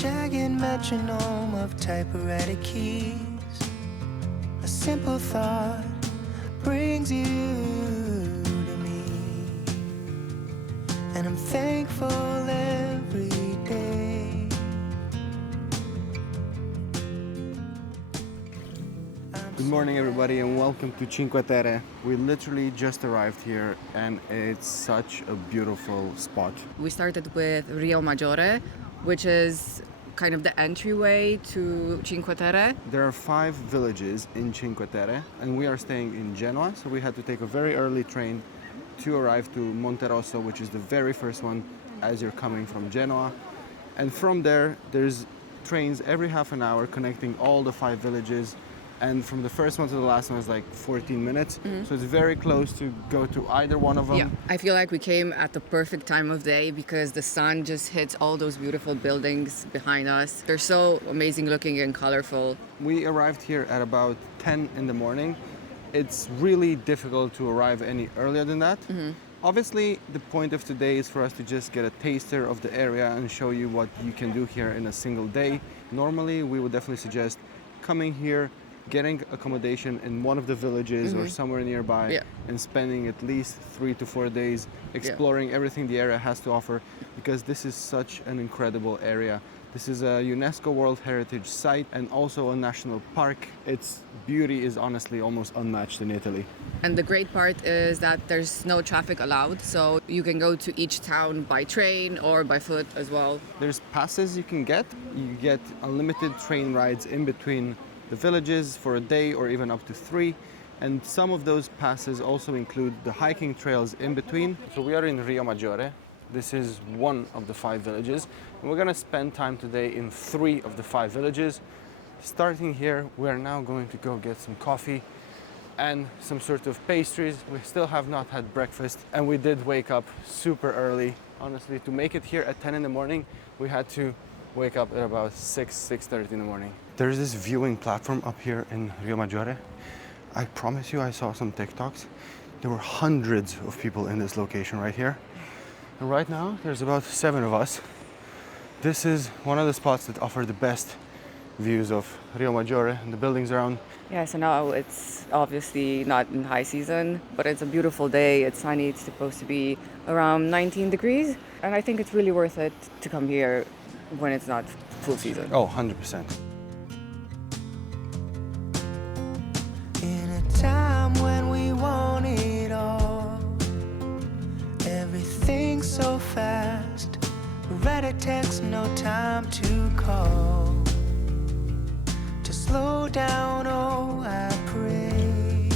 jagged metronome of typewriter keys. A simple thought brings you to me, and I'm thankful every day. Good morning everybody and welcome to Cinque Terre. We literally just arrived here and it's such a beautiful spot. We started with Riomaggiore, which is kind of the entryway to Cinque Terre. There are 5 villages in Cinque Terre and we are staying in Genoa, so we had to take a very early train to arrive to Monterosso, which is the very first one as you're coming from Genoa. And from there, there's trains every half an hour connecting all the 5 villages. And from the first one to the last one is like 14 minutes. So it's very close to go to either one of them. Yeah, I feel like we came at the perfect time of day because the sun just hits all those beautiful buildings behind us. They're so amazing looking and colorful. We arrived here at about 10 in the morning. It's really difficult to arrive any earlier than that. Obviously, the point of today is for us to just get a taster of the area and show you what you can do here in a single day. Normally, we would definitely suggest coming here, getting accommodation in one of the villages or somewhere nearby and spending at least 3 to 4 days exploring everything the area has to offer, because this is such an incredible area. This is a UNESCO World Heritage Site and also a national park. Its beauty is honestly almost unmatched in Italy. And the great part is that there's no traffic allowed, so you can go to each town by train or by foot as well. There's passes you can get. You get unlimited train rides in between the villages for a day or even up to 3, and some of those passes also include the hiking trails in between. So we are in Riomaggiore. This is one of the 5 villages, and we're gonna spend time today in 3 of the 5 villages. Starting here, we are now going to go get some coffee and some sort of pastries. We still have not had breakfast, and we did wake up super early. Honestly, to make it here at 10 in the morning, we had to wake up at about 6:30 in the morning. There's this viewing platform up here in Riomaggiore. I promise you I saw some TikToks. There were hundreds of people in this location right here. And right now there's about 7 of us. This is one of the spots that offer the best views of Riomaggiore and the buildings around. Yeah, so now it's obviously not in high season, but it's a beautiful day. It's sunny. It's supposed to be around 19 degrees. And I think it's really worth it to come here when it's not full season. Oh, 100%. In a time when we want it all, everything's so fast. Read a text, no time to call. To slow down, oh, I pray.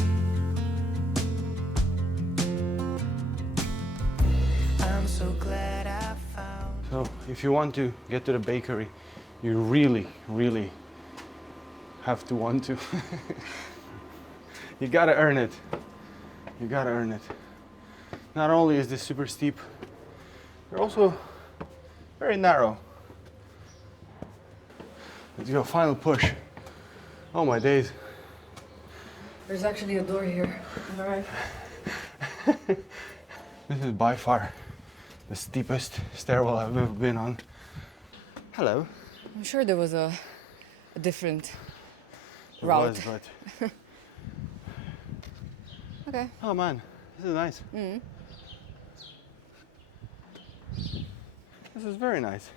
I'm so glad I found. So if you want to get to the bakery, you really have to want to. You gotta earn it. You gotta earn it. Not only is this super steep, they're also very narrow. Let's go, final push. Oh my days. There's actually a door here. All right. This is by far the steepest stairwell I've ever been on. Hello. I'm sure there was a different It route. was, but Okay. oh man, this is nice. This is very nice.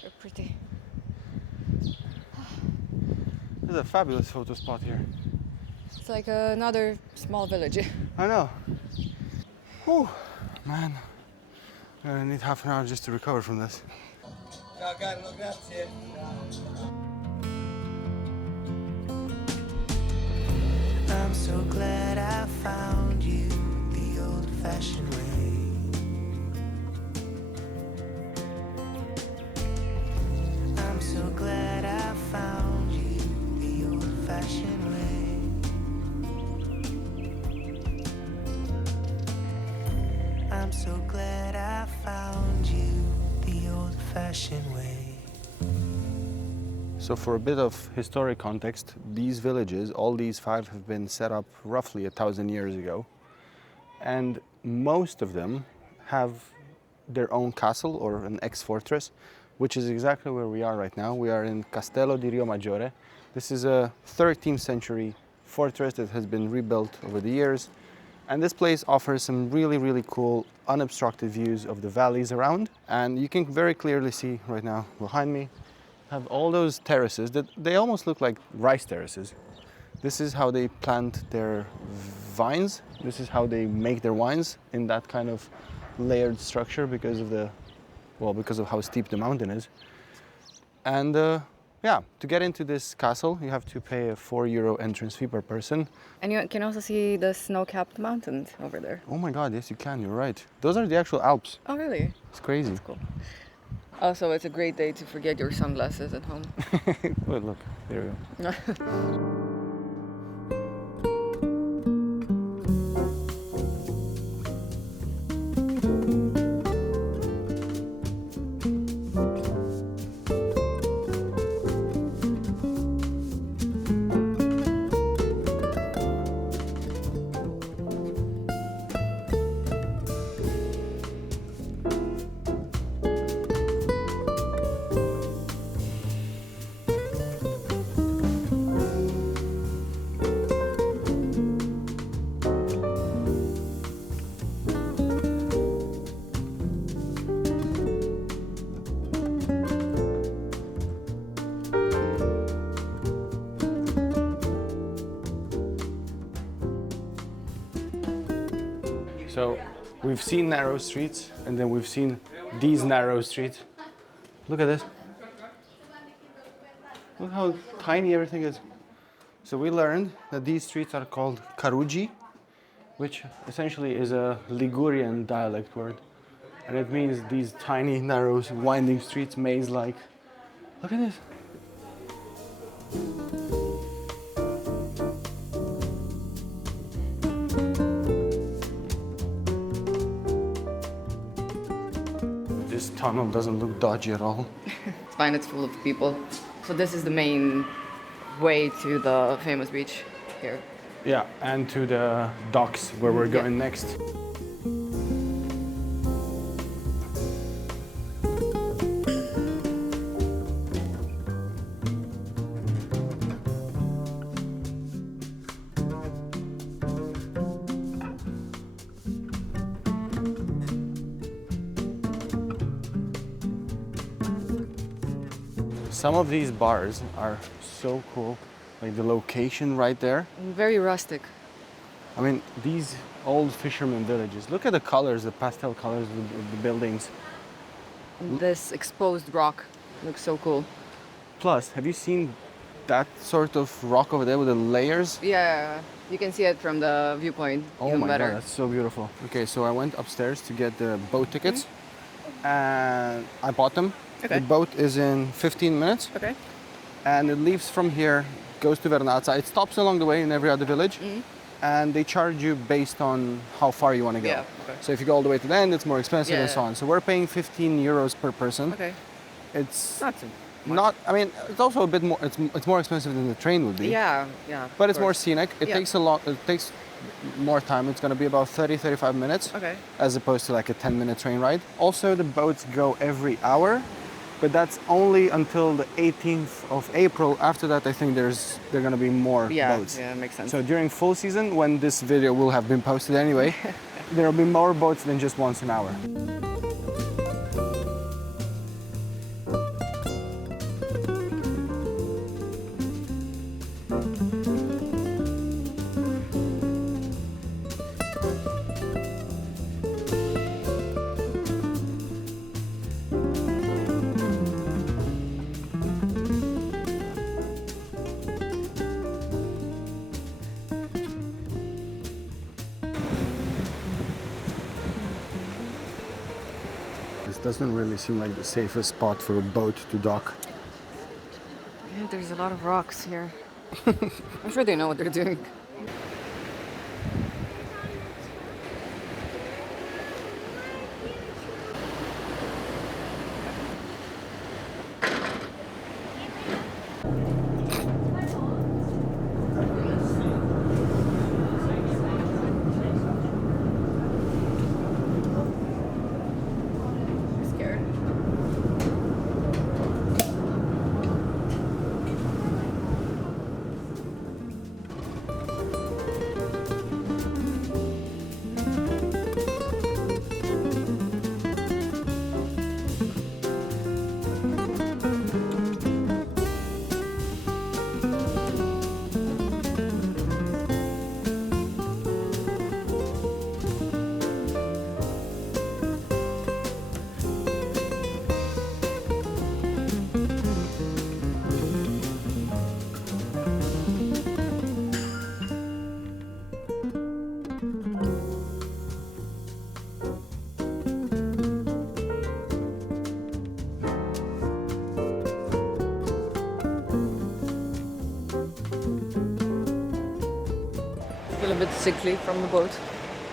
They're pretty. There's a fabulous photo spot here. It's like another small village. I know. Whew, man. I'm gonna need half an hour just to recover from this. Ciao Carlo, grazie. I'm so glad I found you the old-fashioned way. I'm so glad I found you the old-fashioned way. I'm so glad I found you the old-fashioned way. So for a bit of historic context, these villages, all these 5, have been set up roughly 1,000 years ago. And most of them have their own castle or an ex-fortress, which is exactly where we are right now. We are in Castello di Riomaggiore. This is a 13th century fortress that has been rebuilt over the years. And this place offers some really, really cool unobstructed views of the valleys around. And you can very clearly see right now behind me, have all those terraces that they almost look like rice terraces. This is how they plant their vines. This is how they make their wines in that kind of layered structure because of how steep the mountain is. And yeah, to get into this castle, you have to pay a €4 entrance fee per person. And you can also see the snow-capped mountains over there. Oh my God, yes, you can. You're right. Those are the actual Alps. Oh, really? It's crazy. That's cool. Also, it's a great day to forget your sunglasses at home. Well, look, there we go. So we've seen narrow streets, and then we've seen these narrow streets. Look at this. Look how tiny everything is. So we learned that these streets are called Carugi, which essentially is a Ligurian dialect word. And it means these tiny, narrow, winding streets, maze-like. Look at this. This tunnel doesn't look dodgy at all. It's fine, it's full of people. So this is the main way to the famous beach here. Yeah, and to the docks where we're going next. Some of these bars are so cool, like the location right there. Very rustic. I mean, these old fishermen villages. Look at the colors, the pastel colors of the buildings. This exposed rock looks so cool. Plus, have you seen that sort of rock over there with the layers? Yeah, you can see it from the viewpoint. Oh even my better. God, that's so beautiful. Okay, so I went upstairs to get the boat tickets, and I bought them. Okay. The boat is in 15 minutes, Okay. and it leaves from here, goes to Vernazza. It stops along the way in every other village, and they charge you based on how far you want to go. Yeah, okay. So if you go all the way to the end, it's more expensive and so Yeah. on. So we're paying €15 per person. Okay. It's Not too much. not. I mean, it's also a bit more. It's more expensive than the train would be. Yeah, yeah. But of it's more course. scenic. It Yeah. takes a lot. It takes more time. It's going to be about 35 minutes. Okay. As opposed to like a 10-minute train ride. Also, the boats go every hour, but that's only until the 18th of April. After that, I think there are going to be more Yeah, boats. yeah, makes sense. So during full season, when this video will have been posted anyway, there will be more boats than just once an hour. This doesn't really seem like the safest spot for a boat to dock. Yeah, there's a lot of rocks here. I'm sure they know what they're doing. Scared. feel a bit sickly from the boat.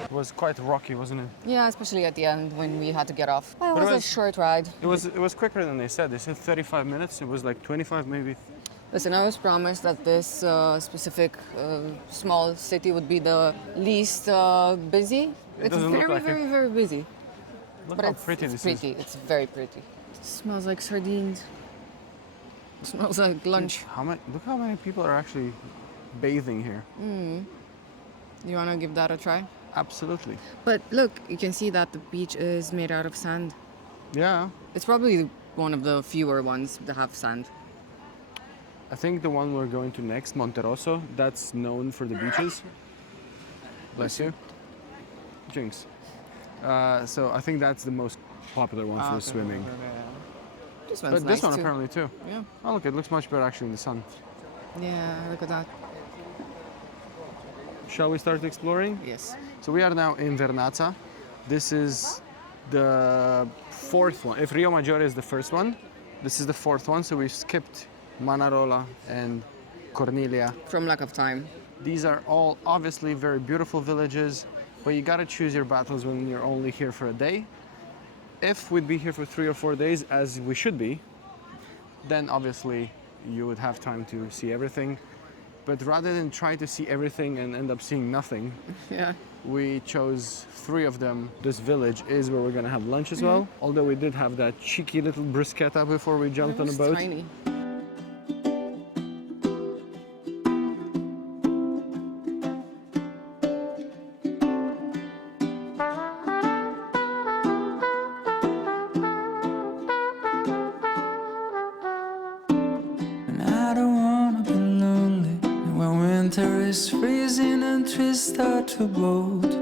It was quite rocky, wasn't it? Yeah, especially at the end when we had to get off. Well, But it was a short ride. It was quicker than they said. They said 35 minutes. It was like 25 maybe. Listen, I was promised that this specific small city would be the least busy. It's doesn't look very, like it. very, very busy. Look But how it's pretty it's this pretty. It's very pretty. It smells like sardines. It smells like lunch. is. Look how many people are actually bathing here. You wanna give that a try? Absolutely. But look, you can see that the beach is made out of sand. Yeah. It's probably one of the fewer ones that have sand. I think the one we're going to next, Monterosso, that's known for the beaches. Bless you. Jinx. So I think that's the most popular one for swimming. This one's But this nice one too. apparently too. Yeah. Oh look, it looks much better actually in the sun. Yeah, look at that. Shall we start exploring? Yes. So we are now in Vernazza. This is the fourth one. If Riomaggiore is the first one, this is the fourth one. So we've skipped Manarola and Cornelia. From lack of time. These are all obviously very beautiful villages, but you gotta choose your battles when you're only here for a day. If we'd be here for 3 or 4 days, as we should be, then obviously you would have time to see everything. But rather than try to see everything and end up seeing nothing, Yeah. we chose 3 of them. This village is where we're gonna have lunch as well. Although we did have that cheeky little bruschetta before we jumped on a It's boat. tiny. And I don't wanna be lonely when winter is freezing and trees start to bolt.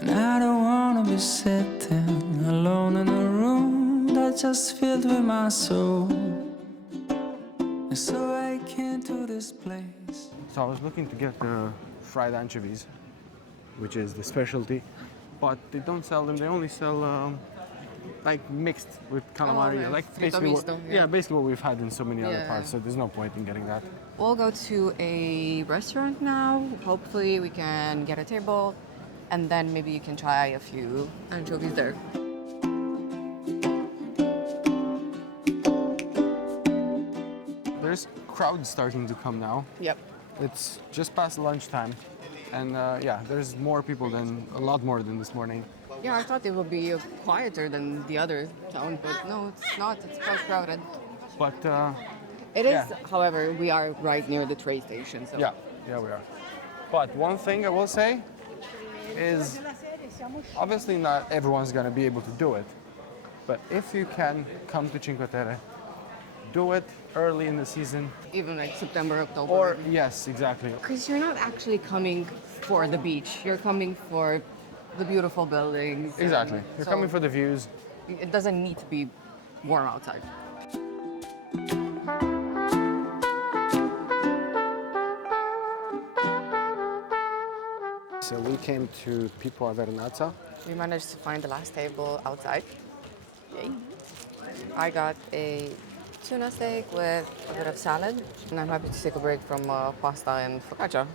And I don't wanna be sitting alone in a room that's just filled with my soul. And so I came to this place. So I was looking to get the fried anchovies, which is the specialty, but they don't sell them. They only sell like mixed with calamari, right. like Frito basically misto, yeah. basically what we've had in so many other Yeah. parts. So there's no point in getting that. We'll go to a restaurant now. Hopefully we can get a table and then maybe you can try a few anchovies there. There's crowds starting to come now. Yep. It's just past lunchtime, and yeah, there's more people than a lot more than this morning. Yeah, I thought it would be quieter than the other town, but no, it's not. It's quite crowded. But It is, Yeah. however, we are right near the train station. So. yeah, we are. But one thing I will say is, obviously not everyone's gonna be able to do it, but if you can come to Cinque Terre, do it early in the season. Even like September, October. Or yes, exactly. Because you're not actually coming for the beach. You're coming for the beautiful buildings. and Exactly. You're so coming for the views. It doesn't need to be warm outside. So we came to Pipo a Vernazza. We managed to find the last table outside. Yay. I got a tuna steak with a bit of salad, and I'm happy to take a break from pasta and focaccia.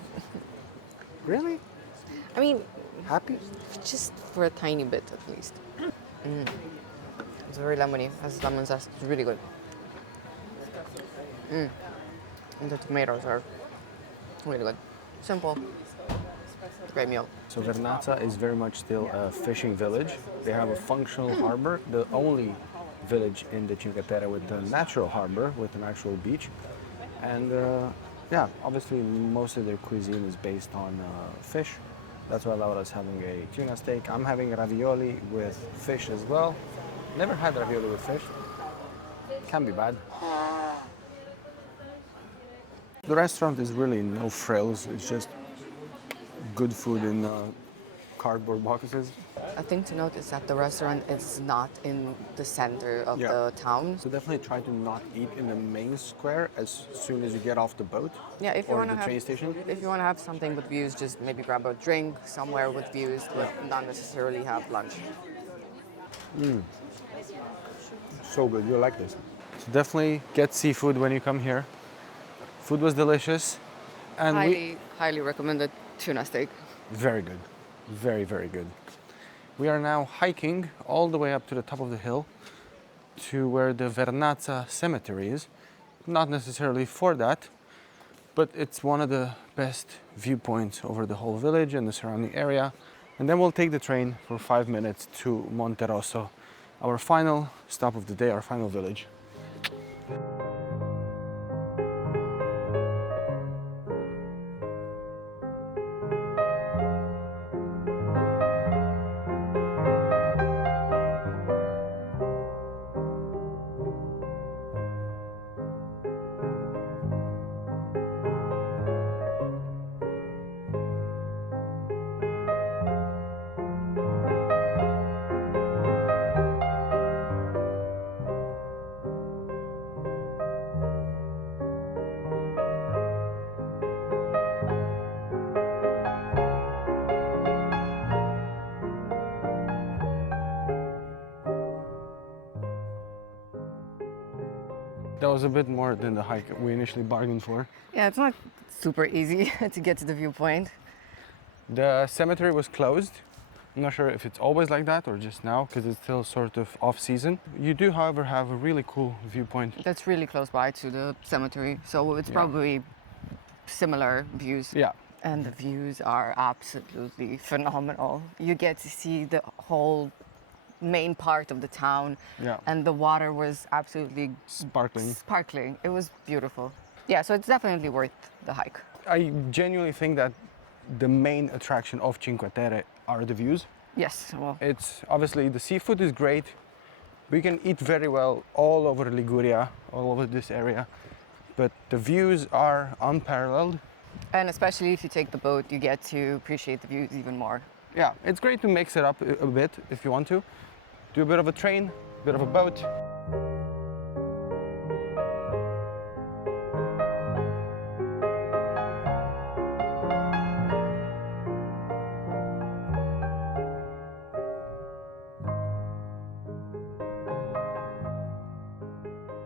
Really? I mean, Happy? just for a tiny bit at least. It's very lemony, has lemon zest. It's really good. And the tomatoes are really good. Simple. Great meal. So Vernazza is very much still a fishing village. They have a functional harbor, the only village in the Cinque Terre with a natural harbor, with an actual beach. And yeah, obviously most of their cuisine is based on fish. That's why Laura's having a tuna steak. I'm having ravioli with fish as well. Never had ravioli with fish. Can be bad. The restaurant is really no frills. It's just good food in cardboard boxes. A thing to note is that the restaurant is not in the center of Yeah. the town. So definitely try to not eat in the main square as soon as you get off the boat Yeah, if you or want to the have train station. if you want to have something with views, just maybe grab a drink somewhere with views, but not necessarily have lunch. So good, you'll like this. So definitely get seafood when you come here. Food was delicious, And highly recommended tuna steak. very good. Very, very good. We are now hiking all the way up to the top of the hill to where the Vernazza cemetery is. Not necessarily for that, but it's one of the best viewpoints over the whole village and the surrounding area. And then we'll take the train for 5 minutes to Monterosso, our final stop of the day, our final village. That was a bit more than the hike we initially bargained for. Yeah, it's not super easy to get to the viewpoint. The cemetery was closed. I'm not sure if it's always like that or just now because it's still sort of off season. You do, however, have a really cool viewpoint. That's really close by to the cemetery, so it's probably similar views. Yeah. And the views are absolutely phenomenal. You get to see the whole main part of the town, and the water was absolutely sparkling. It was beautiful. Yeah, so it's definitely worth the hike. I genuinely think that the main attraction of Cinque Terre are the views. Yes, well, It's obviously the seafood is great. We can eat very well all over Liguria, all over this area, but the views are unparalleled. and especially if you take the boat, you get to appreciate the views even more. Yeah, it's great to mix it up a bit if you want to. Do a bit of a train, a bit of a boat.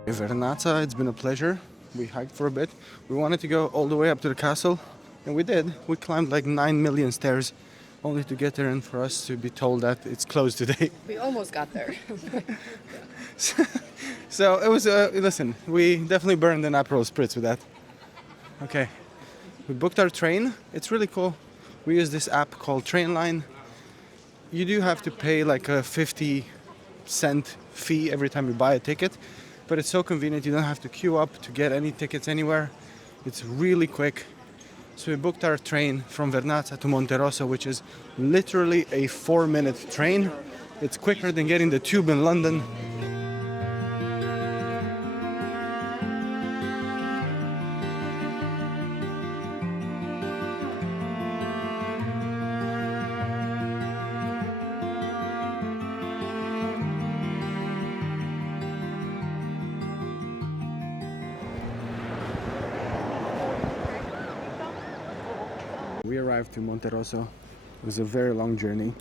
Vernazza, it's been a pleasure. We hiked for a bit. We wanted to go all the way up to the castle, and we did. We climbed like 9 million stairs, only to get there and for us to be told that it's closed today. We almost got there. So it was, listen, we definitely burned an Aperol Spritz with that. Okay, we booked our train. It's really cool. We use this app called Trainline. You do have to pay like a 50-cent fee every time you buy a ticket, but it's so convenient. You don't have to queue up to get any tickets anywhere. It's really quick. So we booked our train from Vernazza to Monterosso, which is literally a 4-minute train. It's quicker than getting the tube in London. We arrived to Monterosso. It was a very long journey.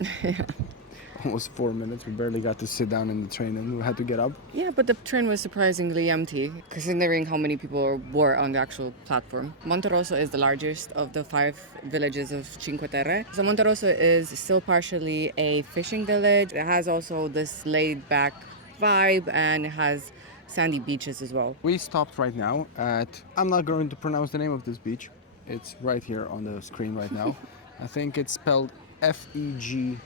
Almost 4 minutes. We barely got to sit down in the train and we had to get up. Yeah, but the train was surprisingly empty, considering how many people were on the actual platform. Monterosso is the largest of the 5 villages of Cinque Terre. So Monterosso is still partially a fishing village. It has also this laid-back vibe and it has sandy beaches as well. We stopped right now at, I'm not going to pronounce the name of this beach. It's right here on the screen right now. I think it's spelled Fegina,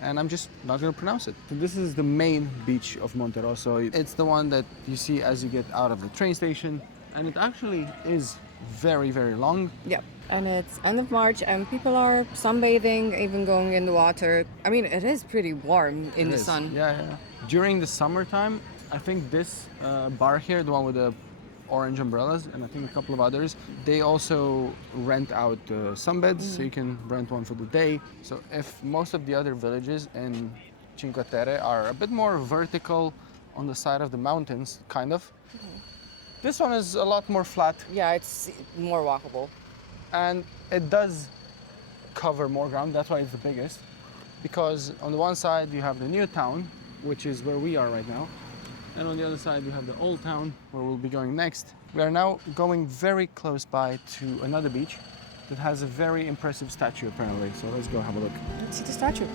and I'm just not going to pronounce it. So this is the main beach of Monterosso. It's the one that you see as you get out of the train station, and it actually is very, very long. Yep. And it's end of March and people are sunbathing, even going in the water. I mean, it is pretty warm in the sun. Yeah. During the summertime, I think this bar here, the one with the orange umbrellas, and I think a couple of others, they also rent out sunbeds, so you can rent one for the day. So if most of the other villages in Cinque Terre are a bit more vertical on the side of the mountains, kind of, this one is a lot more flat, Yeah, it's more walkable. and it does cover more ground. That's why it's the biggest, because on the one side you have the new town, which is where we are right now, And on the other side, we have the Old Town, where we'll be going next. We are now going very close by to another beach that has a very impressive statue, apparently. So let's go have a look. Let's see the statue.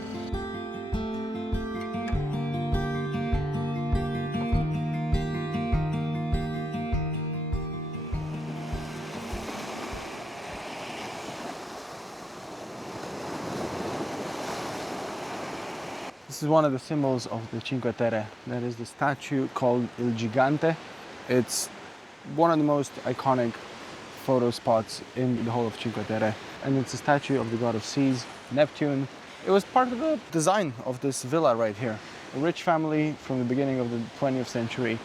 This is one of the symbols of the Cinque Terre. That is the statue called Il Gigante. It's one of the most iconic photo spots in the whole of Cinque Terre. And it's a statue of the god of seas, Neptune. It was part of the design of this villa right here. A rich family from the beginning of the 20th century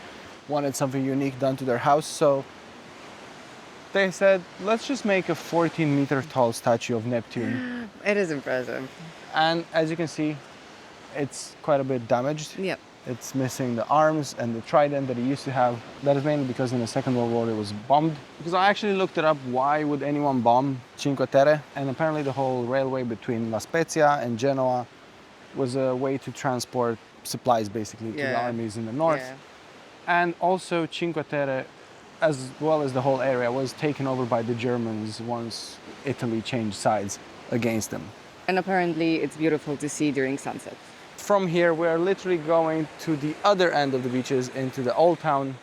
wanted something unique done to their house, so they said, let's just make a 14-meter tall statue of Neptune. It is impressive. And as you can see, it's quite a bit damaged. Yep. It's missing the arms and the trident that it used to have. That is mainly because in the Second World War it was bombed. Because I actually looked it up, why would anyone bomb Cinque Terre? And apparently the whole railway between La Spezia and Genoa was a way to transport supplies basically to the armies in the north. Yeah. And also Cinque Terre, as well as the whole area, was taken over by the Germans once Italy changed sides against them. And apparently it's beautiful to see during sunset. From here, we are literally going to the other end of the beaches, into the Old Town,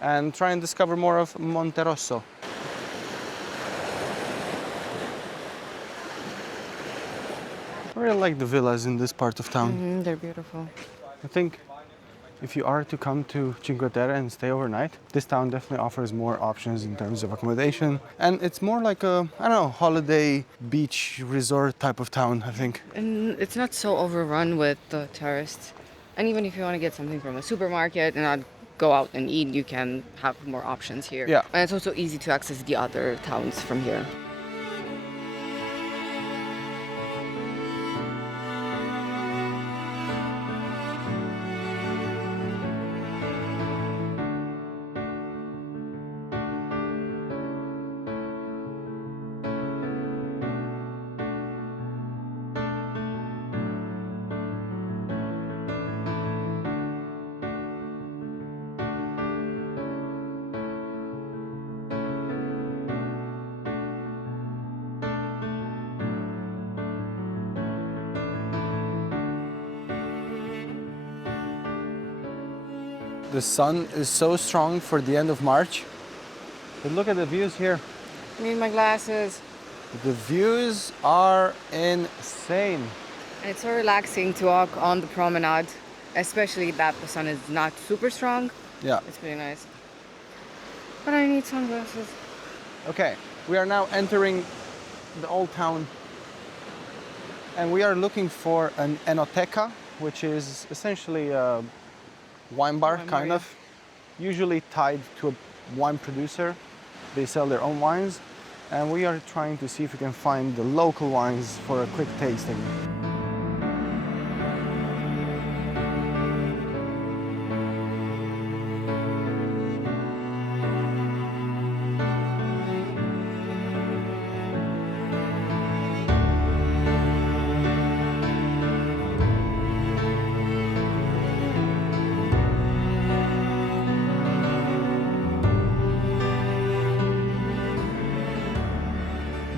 and try and discover more of Monterosso. I really like the villas in this part of town. They're beautiful. I think if you are to come to Cinque Terre and stay overnight, this town definitely offers more options in terms of accommodation. And it's more like a, I don't know, holiday beach resort type of town, I think. And it's not so overrun with the tourists. And even if you want to get something from a supermarket and not go out and eat, you can have more options here. Yeah. And it's also easy to access the other towns from here. The sun is so strong for the end of March. But look at the views here. I need my glasses. The views are insane. And it's so relaxing to walk on the promenade, especially that the sun is not super strong. Yeah. It's pretty nice. But I need sunglasses. Okay, we are now entering the Old Town. And we are looking for an enoteca, which is essentially a wine bar, kind of. Usually tied to a wine producer. They sell their own wines. And we are trying to see if we can find the local wines for a quick tasting.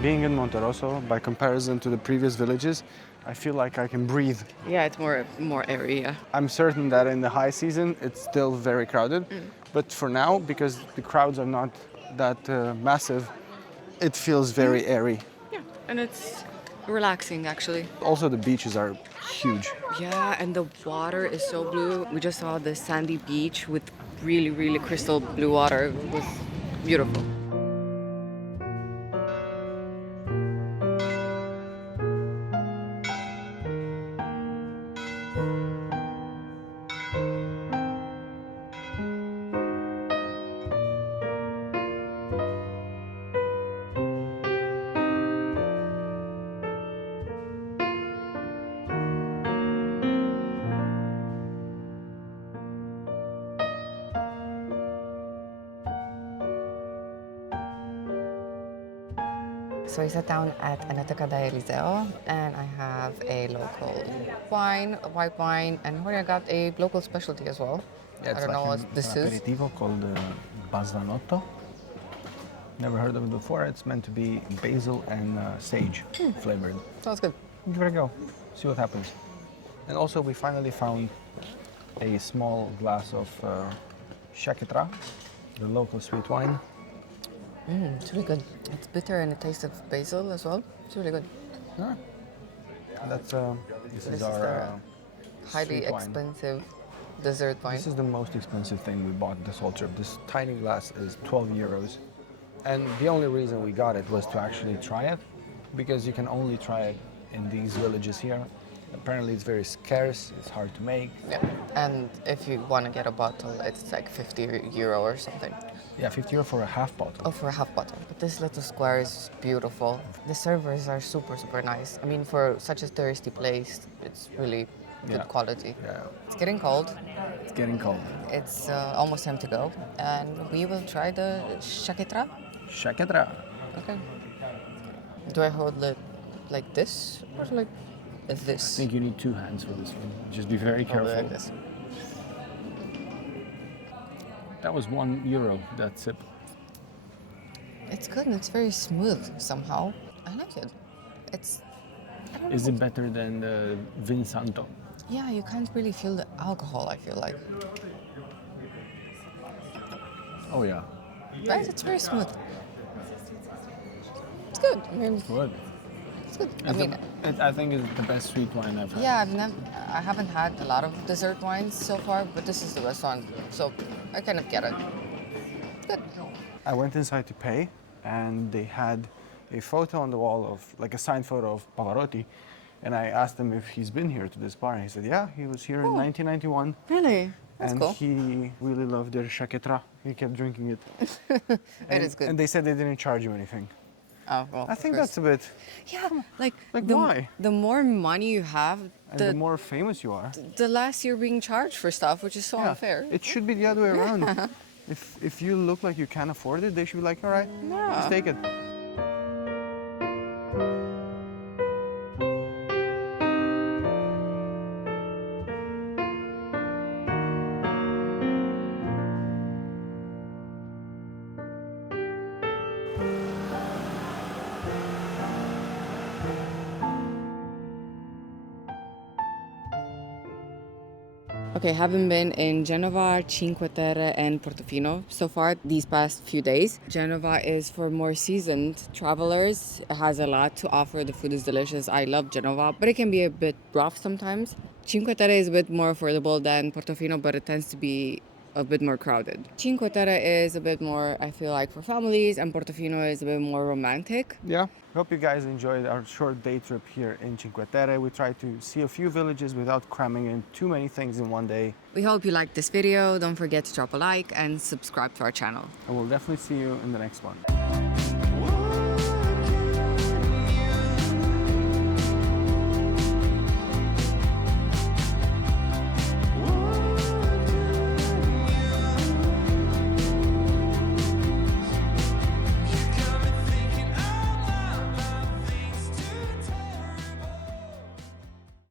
Being in Monterosso, by comparison to the previous villages, I feel like I can breathe. Yeah, it's more airy, yeah. I'm certain that in the high season, it's still very crowded. But for now, because the crowds are not that massive, it feels very airy. Yeah, and it's relaxing, actually. Also, the beaches are huge. Yeah, and the water is so blue. We just saw the sandy beach with really, really crystal blue water. It was beautiful. So we sat down at Enoteca da Eliseo, and I have a local wine, a white wine, and I got a local specialty as well. I don't know what this is. aperitivo called Basanotto. Never heard of it before. It's meant to be basil and sage flavored. Sounds good. Give it a go. See what happens. And also we finally found a small glass of Cinque Terre, the local sweet wine. It's really good. It's bitter and it tastes of basil as well. It's really good. Yeah. That's this is is our the highly sweet wine. expensive dessert wine. This is the most expensive thing we bought this whole trip. This tiny glass is 12 euros. And the only reason we got it was to actually try it, because you can only try it in these villages here. Apparently it's very scarce, it's hard to make. Yeah. And if you want to get a bottle, it's like 50 euro or something. Yeah, 50 euro for a half bottle. Oh, for a half bottle. But this little square is beautiful. The servers are super, super nice. I mean, for such a touristy place, it's really good Yeah. quality. Yeah, It's getting cold. it's getting cold. It's almost time to go. And we will try the Cinque Terre. Cinque Terre. Okay. Do I hold it like this or like this? I think you need two hands for this one. Just be very Hold it careful. like this. That was €1, that sip. It's good and it's very smooth somehow. I like it. It's. I don't know. Is it better than the Vin Santo? Yeah, you can't really feel the alcohol, I feel like. Oh yeah. Right? It's very smooth. It's good. I mean, Good. it's good. I mean, I think it's the best sweet wine I've had. yeah, I haven't had a lot of dessert wines so far, but this is the best one, so I kind of get it. Good. I went inside to pay, and they had a photo on the wall of, like a signed photo of Pavarotti, and I asked him if he's been here to this bar, and he said, yeah, he was here in 1991. Really? That's And cool. he really loved their Cinque Terre. He kept drinking it. It is good. And they said they didn't charge you anything. Oh, well, I of think course. that's a bit. Yeah, like why? the more money you have, And the more famous you are. the less you're being charged for stuff, which is so unfair. It should be the other way around. If you look like you can't afford it, they should be like, all right, let's take it. Okay, having been in Genova, Cinque Terre, and Portofino so far these past few days. Genova is for more seasoned travelers. It has a lot to offer. The food is delicious. I love Genova, but it can be a bit rough sometimes. Cinque Terre is a bit more affordable than Portofino, but it tends to be a bit more crowded. Cinque Terre is a bit more, I feel like, for families, and Portofino is a bit more romantic. Yeah. Hope you guys enjoyed our short day trip here in Cinque Terre. We tried to see a few villages without cramming in too many things in one day. We hope you liked this video. Don't forget to drop a like and subscribe to our channel. And we'll definitely see you in the next one.